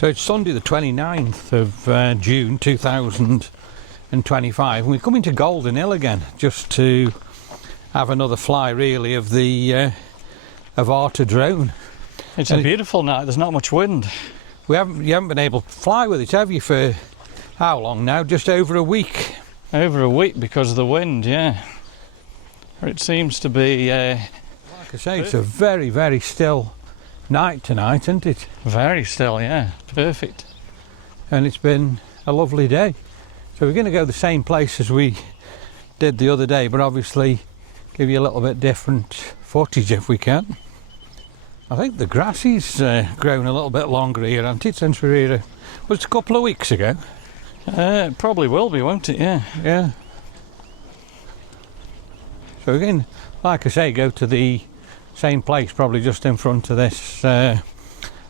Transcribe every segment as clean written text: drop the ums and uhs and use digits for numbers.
So it's Sunday the 29th of June 2025 and we're coming to Golden Hill again just to have another fly really of the Avata drone. It's a beautiful night, there's not much wind. You haven't been able to fly with it, have you, for how long now? Just over a week? Over a week because of the wind, yeah. It seems to be... like I say, it's a very, very still night tonight, isn't it? Very still, yeah. Perfect. And it's been a lovely day. So we're going to go the same place as we did the other day, but obviously give you a little bit different footage if we can. I think the grass is grown a little bit longer here, hasn't it, since we were here? Was it a couple of weeks ago? It probably will be, won't it? Yeah. Yeah. So again, like I say, go to the same place, probably just in front of this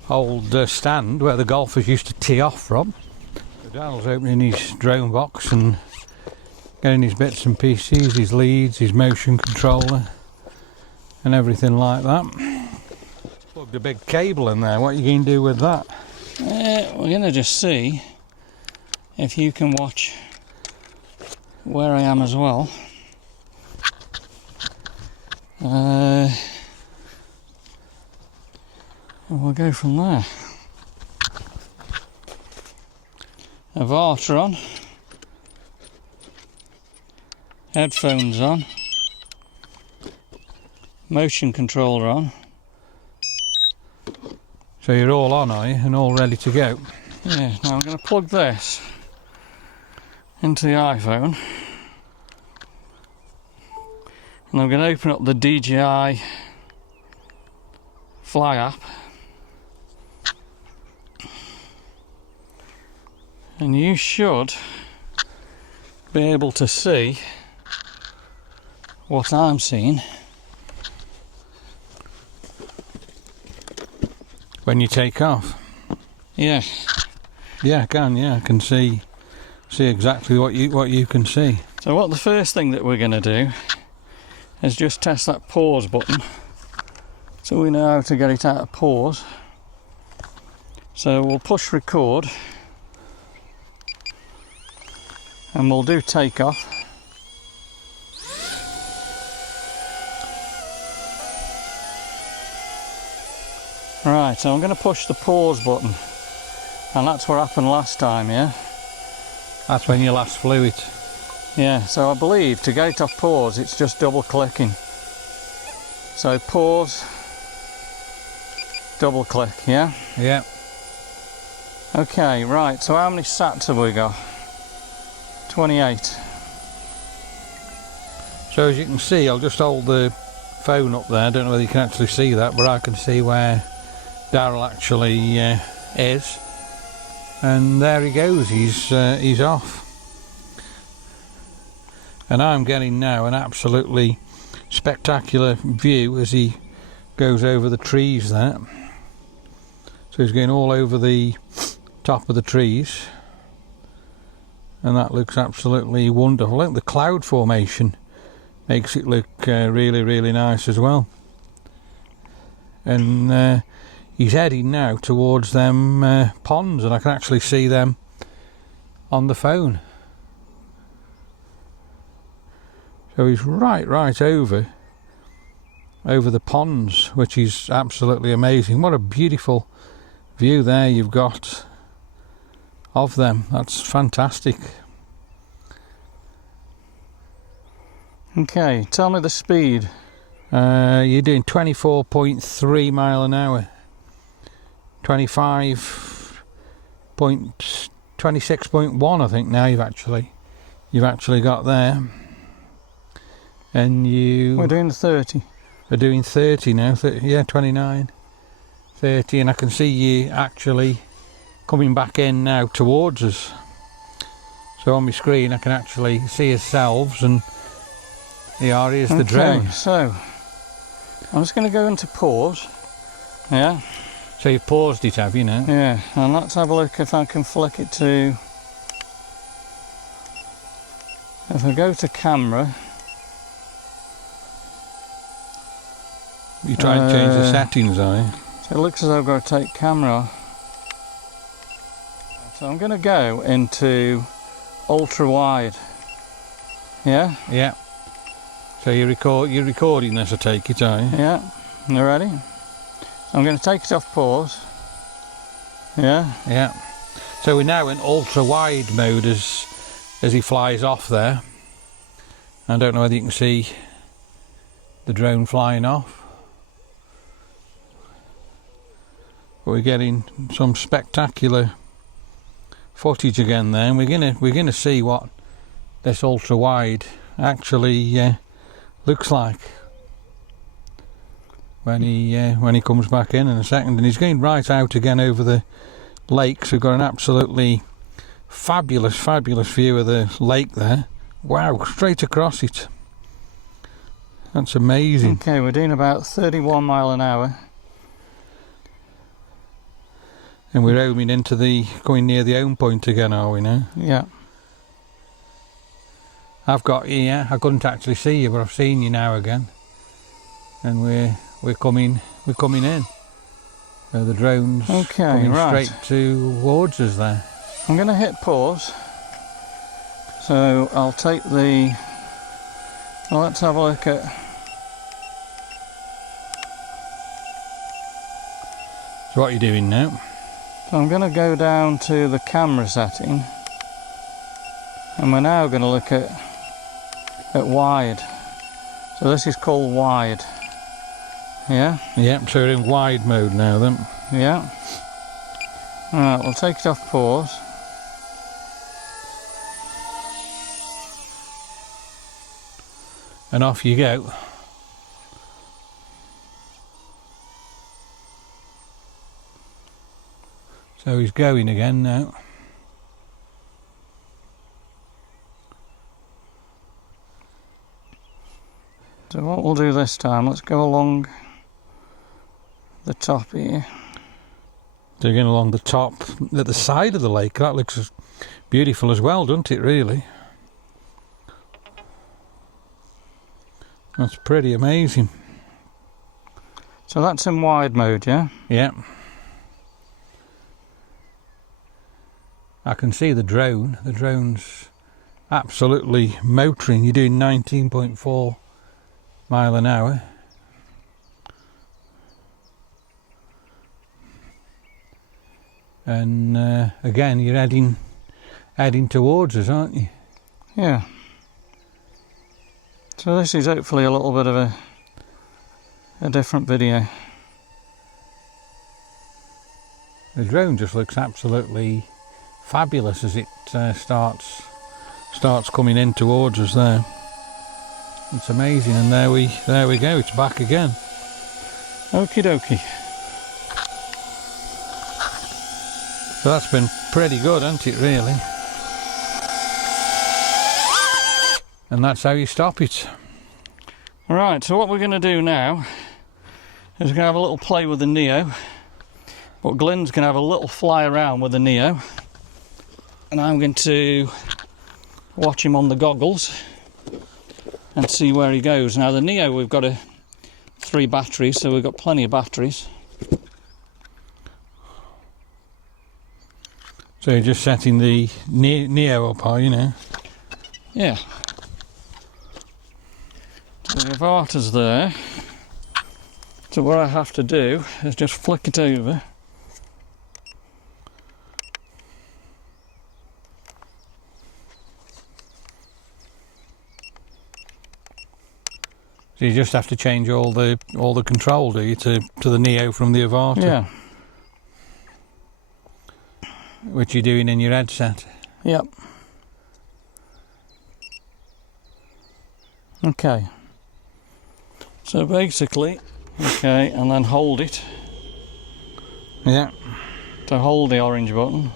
old stand where the golfers used to tee off from. So Daniel's opening his drone box and getting his bits and pieces, his leads, his motion controller and everything like that. Plugged a big cable in there. What are you going to do with that? We're going to just see if you can watch where I am as well. And we'll go from there. Avata on, headphones on, motion controller on. So you're all on, are you, and all ready to go? Yeah, now I'm going to plug this into the iPhone and I'm going to open up the DJI Fly app and you should be able to see what I'm seeing when you take off. Yeah. Yeah, I can. Yeah, I can see exactly what you can see. So what the first thing that we're going to do is just test that pause button so we know how to get it out of pause. So we'll push record and we'll do takeoff. Right, so I'm going to push the pause button and that's what happened last time, yeah? That's when you last flew it. Yeah, so I believe to get it off pause it's just double clicking. So pause, double click, yeah? Yeah. Okay, right, so how many sats have we got? 28. So as you can see, I'll just hold the phone up there. I don't know whether you can actually see that, but I can see where Daryl actually is. And there he goes, he's off. And I'm getting now an absolutely spectacular view as he goes over the trees there. So he's going all over the top of the trees. And that looks absolutely wonderful. I think the cloud formation makes it look really, really nice as well. And he's heading now towards them ponds, and I can actually see them on the phone. So he's right over the ponds, which is absolutely amazing. What a beautiful view there you've got of them. That's fantastic. Okay, tell me the speed. You're doing 24.3 mile an hour. 26.1 I think now you've actually got there. And we're doing 30. Are doing 30 now. 30, yeah, 29, 30, and I can see you actually coming back in now towards us. So on my screen I can actually see ourselves, and here's the drone. So I'm just going to go into pause. Yeah. So you've paused it, have you now? Yeah, and let's have a look if I can flick it to... If I go to camera... You try and change the settings, are you? So it looks as though I've got to take camera off. So I'm going to go into ultra wide. Yeah? Yeah. So you're recording this, I take it, are you? Yeah. You ready? I'm going to take it off pause. Yeah? Yeah. So we're now in ultra wide mode as he flies off there. I don't know whether you can see the drone flying off. But we're getting some spectacular footage again there, and we're gonna see what this ultra wide actually looks like when he comes back in a second. And he's going right out again over the lake, so we've got an absolutely fabulous view of the lake there. Wow, straight across it. That's amazing. Okay, we're doing about 31 mile an hour. And we're homing into going near the home point again, are we now? Yeah. I've got you, yeah. I couldn't actually see you, but I've seen you now again. And we're coming in. So the drone's coming straight towards us there. I'm going to hit pause. So I'll take the. Well, let's have a look at. So what are you doing now? So I'm going to go down to the camera setting, and we're now going to look at wide. So this is called wide. Yeah? Yeah, so we're in wide mode now then. Yeah. Alright, we'll take it off pause. And off you go. So he's going again now. So what we'll do this time, let's go along the top here. So you're going along the top, at the side of the lake. That looks beautiful as well, doesn't it, really? That's pretty amazing. So that's in wide mode, yeah? Yeah. I can see the drone. The drone's absolutely motoring. You're doing 19.4 mile an hour. And again, you're heading towards us, aren't you? Yeah. So this is hopefully a little bit of a different video. The drone just looks absolutely fabulous as it starts coming in towards us there. It's amazing, and there we go. It's back again. Okie dokie. So that's been pretty good, hasn't it, really? And that's how you stop it. Right, so what we're going to do now is we're going to have a little play with the Neo. But Glenn's going to have a little fly around with the Neo. And I'm going to watch him on the goggles and see where he goes. Now the Neo, we've got 3 batteries, so we've got plenty of batteries. So you're just setting the Neo up, are you now? Yeah. So the Avata's there. So what I have to do is just flick it over. So you just have to change all the control, do you, to the Neo from the Avata? Yeah. Which you're doing in your headset. Yep. Okay. So basically, okay, and then hold it. Yeah. To hold the orange button,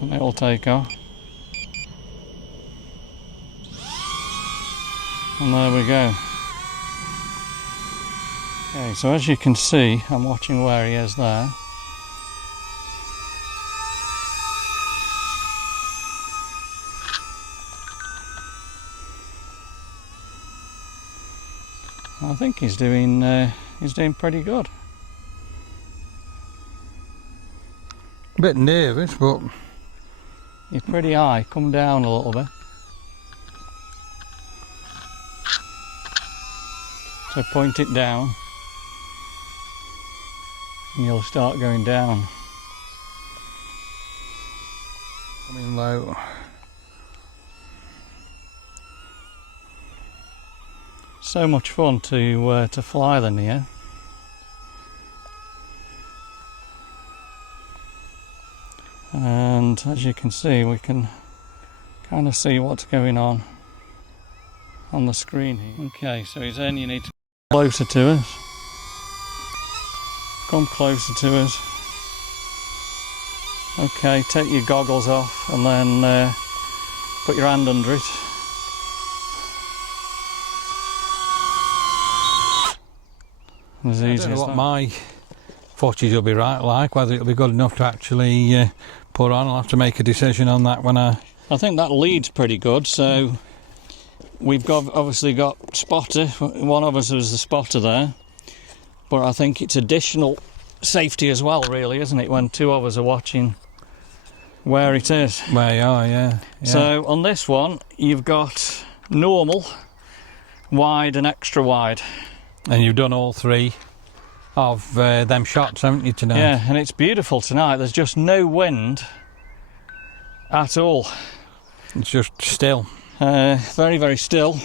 and it'll take off. And there we go. Okay, so as you can see, I'm watching where he is there. I think he's doing pretty good. A bit nervous, but you're pretty high. Come down a little bit. So point it down and you'll start going down. coming low. So much fun to fly the Neo. And as you can see, we can kind of see what's going on the screen here. Okay, so he's in. You need to come closer to us. Come closer to us. Okay, take your goggles off and then put your hand under it. As easy I don't know as what that. my footage will be like, whether it'll be good enough to actually put on. I'll have to make a decision on that when I think that lead's pretty good. So we've obviously got spotter. One of us is the spotter there, but I think it's additional safety as well, really, isn't it? When two of us are watching where it is. Where you are, yeah. So on this one, you've got normal, wide, and extra wide. And you've done all three of them shots, haven't you, tonight? Yeah, and it's beautiful tonight. There's just no wind at all. It's just still. Very, very still,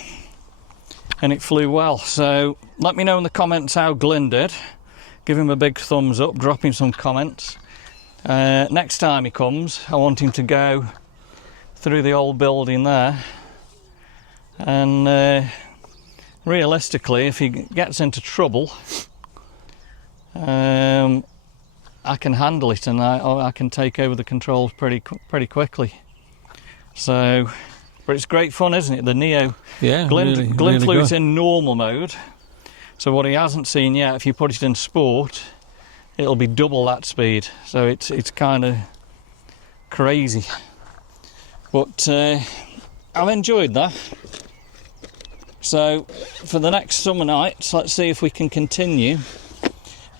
and it flew well. So let me know in the comments how Glyn did. Give him a big thumbs up, drop him some comments. Next time he comes, I want him to go through the old building there, and realistically, if he gets into trouble, I can handle it, and I can take over the controls pretty quickly. So, but it's great fun, isn't it? The Neo. Yeah, Glyn really flew good. it in normal mode. So what he hasn't seen yet, if you put it in sport, it'll be double that speed. So it's kind of crazy. But I've enjoyed that. So for the next summer nights, let's see if we can continue.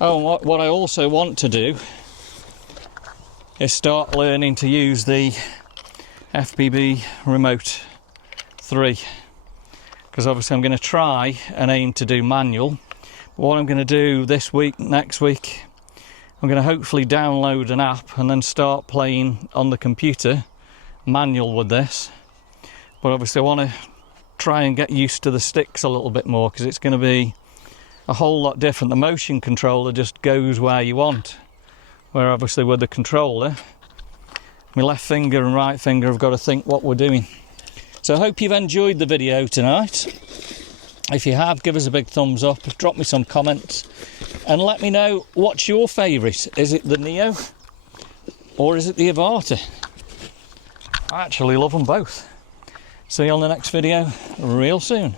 Oh, and what I also want to do is start learning to use the FPV Remote 3. Because obviously I'm going to try and aim to do manual. But what I'm going to do this week, next week, I'm going to hopefully download an app and then start playing on the computer manual with this. But obviously I want to try and get used to the sticks a little bit more, because it's going to be a whole lot different. The motion controller just goes where you want, where obviously with the controller, my left finger and right finger have got to think what we're doing. So I hope you've enjoyed the video tonight. If you have, give us a big thumbs up, drop me some comments, and let me know what's your favourite. Is it the Neo or is it the Avata? I actually love them both. See you on the next video real soon.